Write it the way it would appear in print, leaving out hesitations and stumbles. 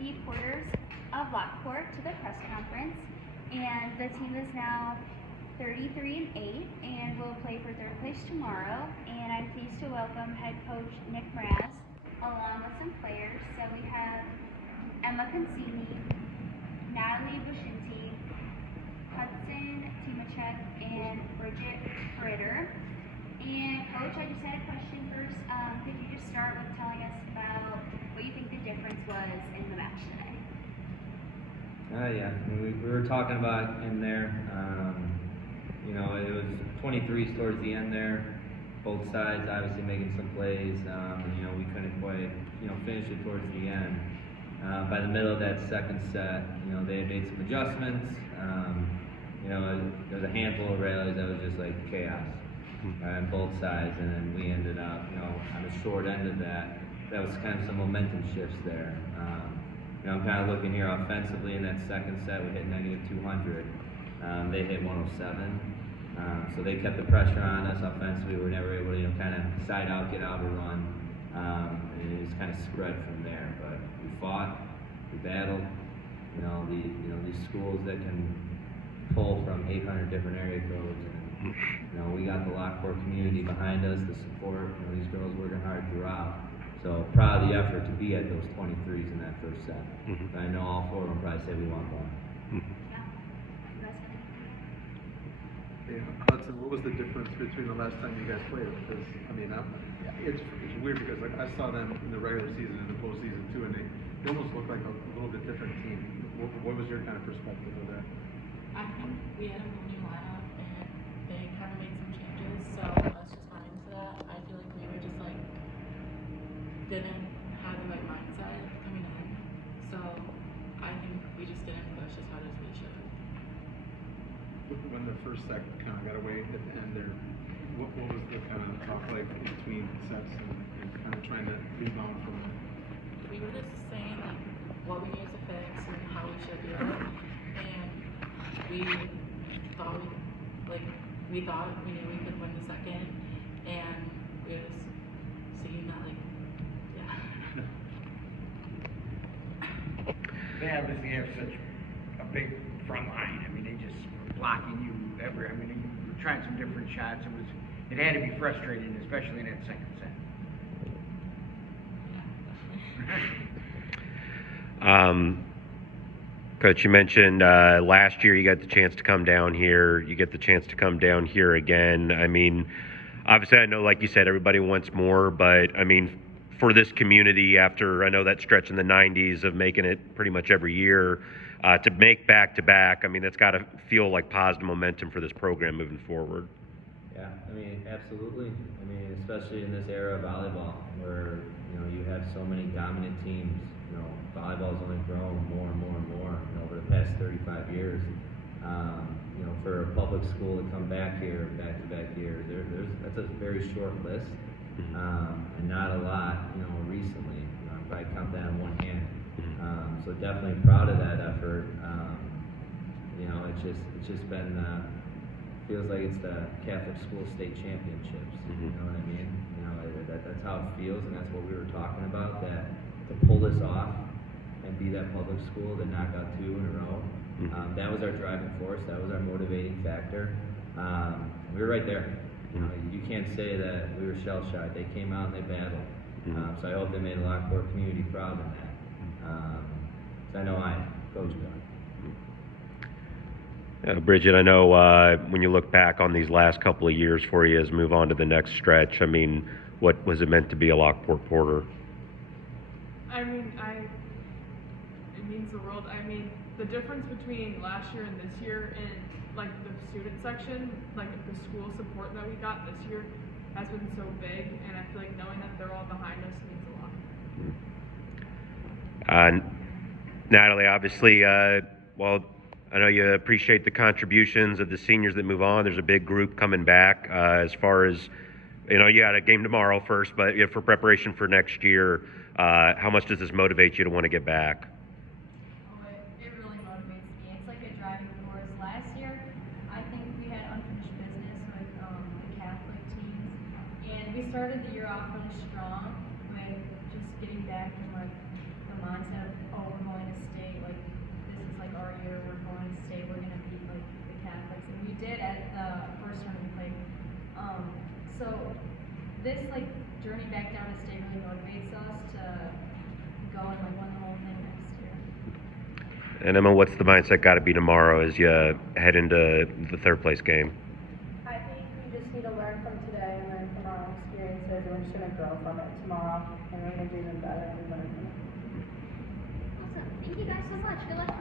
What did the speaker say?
the Porters of Lockport to the press conference, and the team is now 33-8 and will play for third place tomorrow. And I'm pleased to welcome head coach Nick Mraz along with some players. So we have Emma Consini, Natalie Bushinti, Hudson Timachek, and Bridget Fritter. And Coach, I just had a question first. Could you just start with telling us about what you think the difference was in the match today? Yeah, we were talking about in there. You know, it was 23s towards the end there. Both sides obviously making some plays. You know, we couldn't quite, finish it towards the end. By the middle of that second set, they had made some adjustments. There was a handful of rallies that was just like chaos on both sides, and then we ended up, on the short end of that. That was kind of some momentum shifts there. I'm kind of looking here offensively in that second set. We hit -200. They hit 107. So they kept the pressure on us offensively. We were never able to, kind of side out, get out, or run. And it just kind of spread from there. But we fought, we battled. These schools that can pull from 800 different area codes. And, we got the Lockport community behind us, the support. These girls working hard throughout. So proud of the effort to be at those 23s in that first set. I know all four of them probably say we want more. Yeah, Hudson, what was the difference between the last time you guys played? Because it's weird because I saw them in the regular season and the postseason too, and they almost look like a little bit different team. What was your kind of perspective of that? I think we had a whole new lineup and they kind of made some changes, so us just buying into that. I feel like we were just didn't have the right mindset coming in, so I think we just didn't push as hard as we should. When the first set kind of got away at the end there, what was the kind of talk like between sets and kind of trying to rebound from it? We were just saying what we needed to fix and how we should do it, and we thought we knew we could win the second, and we were just seeing that They obviously have such a big front line. They just were blocking you you were trying some different shots. It had to be frustrating, especially in that second set. Coach, you mentioned last year you got the chance to come down here. You get the chance to come down here again. Obviously, I know, like you said, everybody wants more, but for this community, after I know that stretch in the 90s of making it pretty much every year, to make back-to-back, that's got to feel like positive momentum for this program moving forward. Yeah, absolutely. Especially in this era of volleyball, where you have so many dominant teams. Volleyball's only grown more and more and more over the past 35 years. For a public school to come back here back-to-back years, that's a very short list. And not a lot, recently. I probably count that on one hand. So definitely proud of that effort. It's just been feels like it's the Catholic School State Championships. You know what I mean? That's how it feels, and that's what we were talking about. That to pull this off and be that public school to knock out 2 in a row. That was our driving force. That was our motivating factor. We were right there. You can't say that we were shell-shocked. They came out and they battled. So I hope they made a Lockport community proud in that. So I know I coached them. Bridget, I know when you look back on these last couple of years for you as move on to the next stretch, what was it meant to be a Lockport Porter? It means the world. The difference between last year and this year in the student section, the school support that we got this year has been so big, and I feel like knowing that they're all behind us means a lot. Natalie, obviously, I know you appreciate the contributions of the seniors that move on. There's a big group coming back as far as, you got a game tomorrow first, but for preparation for next year, how much does this motivate you to want to get back? It really motivates me. It's like a driving force. Last year, I think we had unfinished business with the Catholic teams, and we started the year off really strong with just getting back in the mindset of, we're going this like journey back down to state really motivates us to go and like win the whole thing next year. And Emma, what's the mindset got to be tomorrow as you head into the third place game? I think we just need to learn from today and learn from our own experiences, and we're just going to grow from it tomorrow, and we're going to do even better and learn from it. Awesome. Thank you guys so much. Good luck tomorrow.